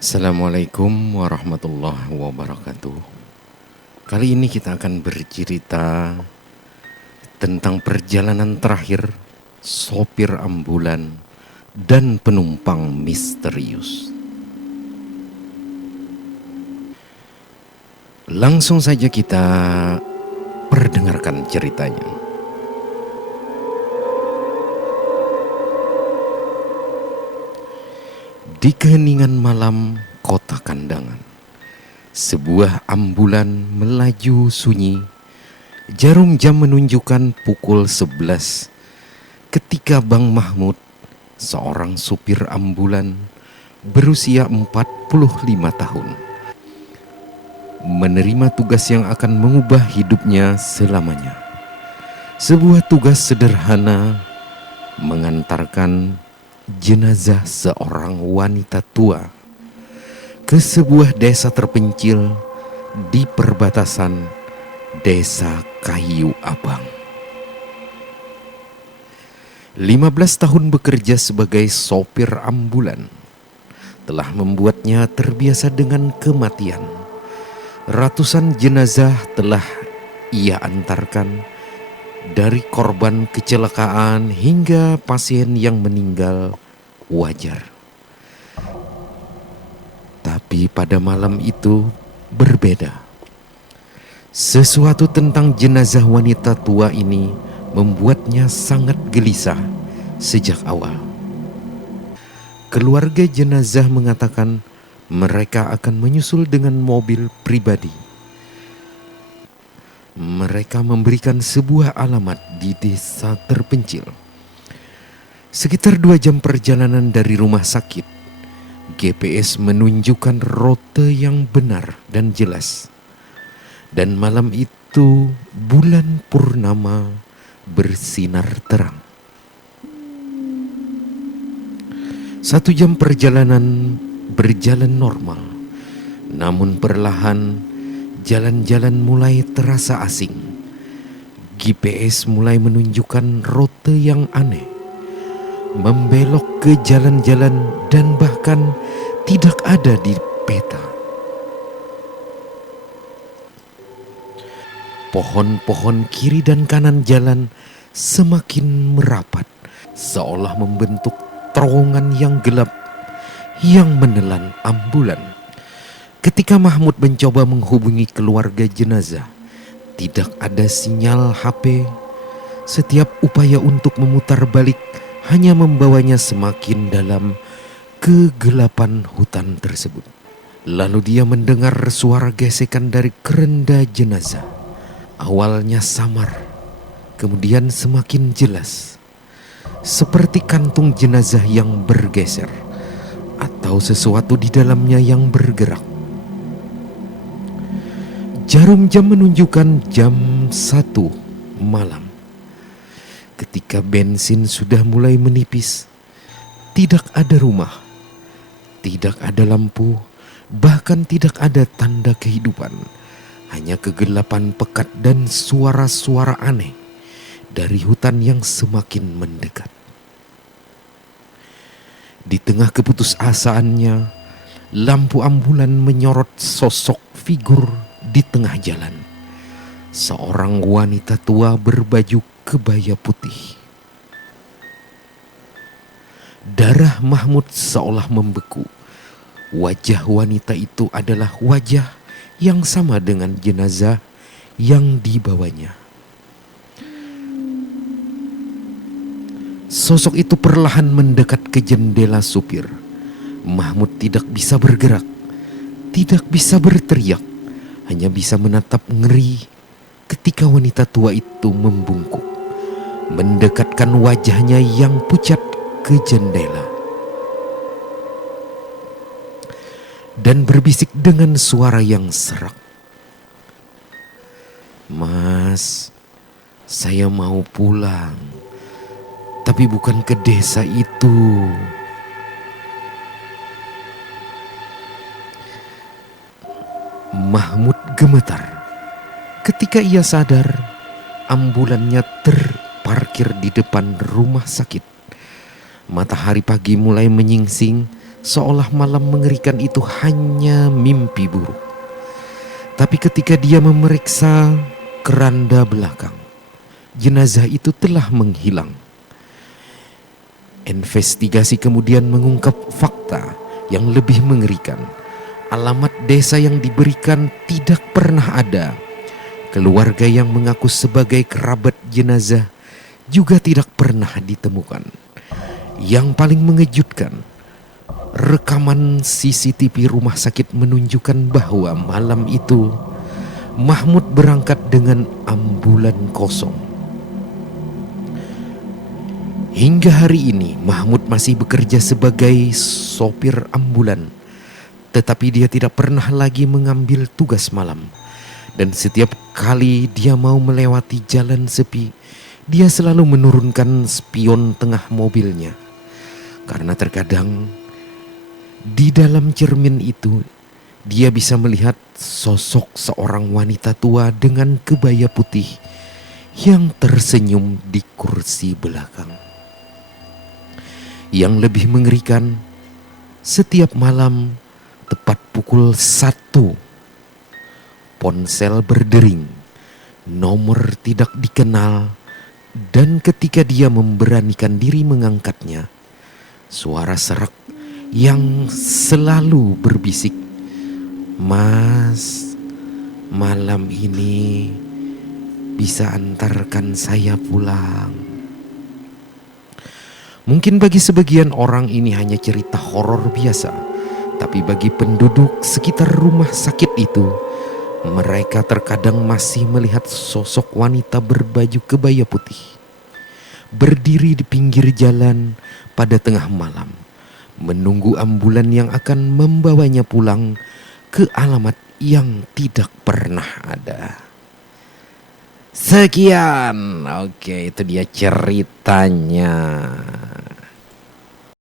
Assalamualaikum warahmatullahi wabarakatuh. Kali ini kita akan bercerita tentang perjalanan terakhir sopir ambulan dan penumpang misterius. Langsung saja kita perdengarkan ceritanya. Di keheningan malam kota Kandangan, sebuah ambulan melaju sunyi. Jarum jam menunjukkan pukul 11 ketika Bang Mahmud, seorang supir ambulan berusia 45 tahun, menerima tugas yang akan mengubah hidupnya selamanya. Sebuah tugas sederhana, mengantarkan jenazah seorang wanita tua ke sebuah desa terpencil di perbatasan Desa Kayu Abang. 15 tahun bekerja sebagai sopir ambulan telah membuatnya terbiasa dengan kematian. Ratusan jenazah telah ia antarkan, dari korban kecelakaan hingga pasien yang meninggal wajar. Tapi pada malam itu berbeda. Sesuatu tentang jenazah wanita tua ini membuatnya sangat gelisah sejak awal. Keluarga jenazah mengatakan mereka akan menyusul dengan mobil pribadi. Mereka memberikan sebuah alamat di desa terpencil. Sekitar 2 jam perjalanan dari rumah sakit. GPS menunjukkan rute yang benar dan jelas. Dan malam itu bulan purnama bersinar terang. 1 jam perjalanan berjalan normal. Namun perlahan jalan-jalan mulai terasa asing. GPS mulai menunjukkan rute yang aneh, membelok ke jalan-jalan dan bahkan tidak ada di peta. Pohon-pohon kiri dan kanan jalan semakin merapat, seolah membentuk terowongan yang gelap yang menelan ambulan. Ketika Mahmud mencoba menghubungi keluarga jenazah, tidak ada sinyal HP. Setiap upaya untuk memutar balik hanya membawanya semakin dalam kegelapan hutan tersebut. Lalu dia mendengar suara gesekan dari kerenda jenazah. Awalnya samar, kemudian semakin jelas, seperti kantung jenazah yang bergeser atau sesuatu di dalamnya yang bergerak. Jarum jam menunjukkan jam 1 malam. Ketika bensin sudah mulai menipis, tidak ada rumah, tidak ada lampu, bahkan tidak ada tanda kehidupan. Hanya kegelapan pekat dan suara-suara aneh dari hutan yang semakin mendekat. Di tengah keputusasaannya, lampu ambulan menyorot sosok figur di tengah jalan. Seorang wanita tua berbaju kebaya putih. Darah Mahmud seolah membeku. Wajah wanita itu adalah wajah yang sama dengan jenazah yang dibawanya. Sosok itu perlahan mendekat ke jendela supir. Mahmud tidak bisa bergerak, tidak bisa berteriak, hanya bisa menatap ngeri ketika wanita tua itu membungkuk, mendekatkan wajahnya yang pucat ke jendela, dan berbisik dengan suara yang serak. "Mas, saya mau pulang, tapi bukan ke desa itu." Mahmud gemetar ketika ia sadar ambulannya terparkir di depan rumah sakit. Matahari pagi mulai menyingsing seolah malam mengerikan itu hanya mimpi buruk. Tapi ketika dia memeriksa keranda belakang, jenazah itu telah menghilang. Investigasi kemudian mengungkap fakta yang lebih mengerikan. Alamat desa yang diberikan tidak pernah ada. Keluarga yang mengaku sebagai kerabat jenazah juga tidak pernah ditemukan. Yang paling mengejutkan, rekaman CCTV rumah sakit menunjukkan bahwa malam itu Mahmud berangkat dengan ambulan kosong. Hingga hari ini Mahmud masih bekerja sebagai sopir ambulan, tetapi dia tidak pernah lagi mengambil tugas malam. Dan setiap kali dia mau melewati jalan sepi, dia selalu menurunkan spion tengah mobilnya. Karena terkadang di dalam cermin itu dia bisa melihat sosok seorang wanita tua dengan kebaya putih yang tersenyum di kursi belakang. Yang lebih mengerikan, setiap malam tepat pukul 1, ponsel berdering, nomor tidak dikenal, dan ketika dia memberanikan diri mengangkatnya, suara serak yang selalu berbisik, "Mas, malam ini bisa antarkan saya pulang." Mungkin bagi sebagian orang ini hanya cerita horor biasa, tapi bagi penduduk sekitar rumah sakit itu, mereka terkadang masih melihat sosok wanita berbaju kebaya putih berdiri di pinggir jalan pada tengah malam, menunggu ambulan yang akan membawanya pulang ke alamat yang tidak pernah ada. Sekian, oke, itu dia ceritanya.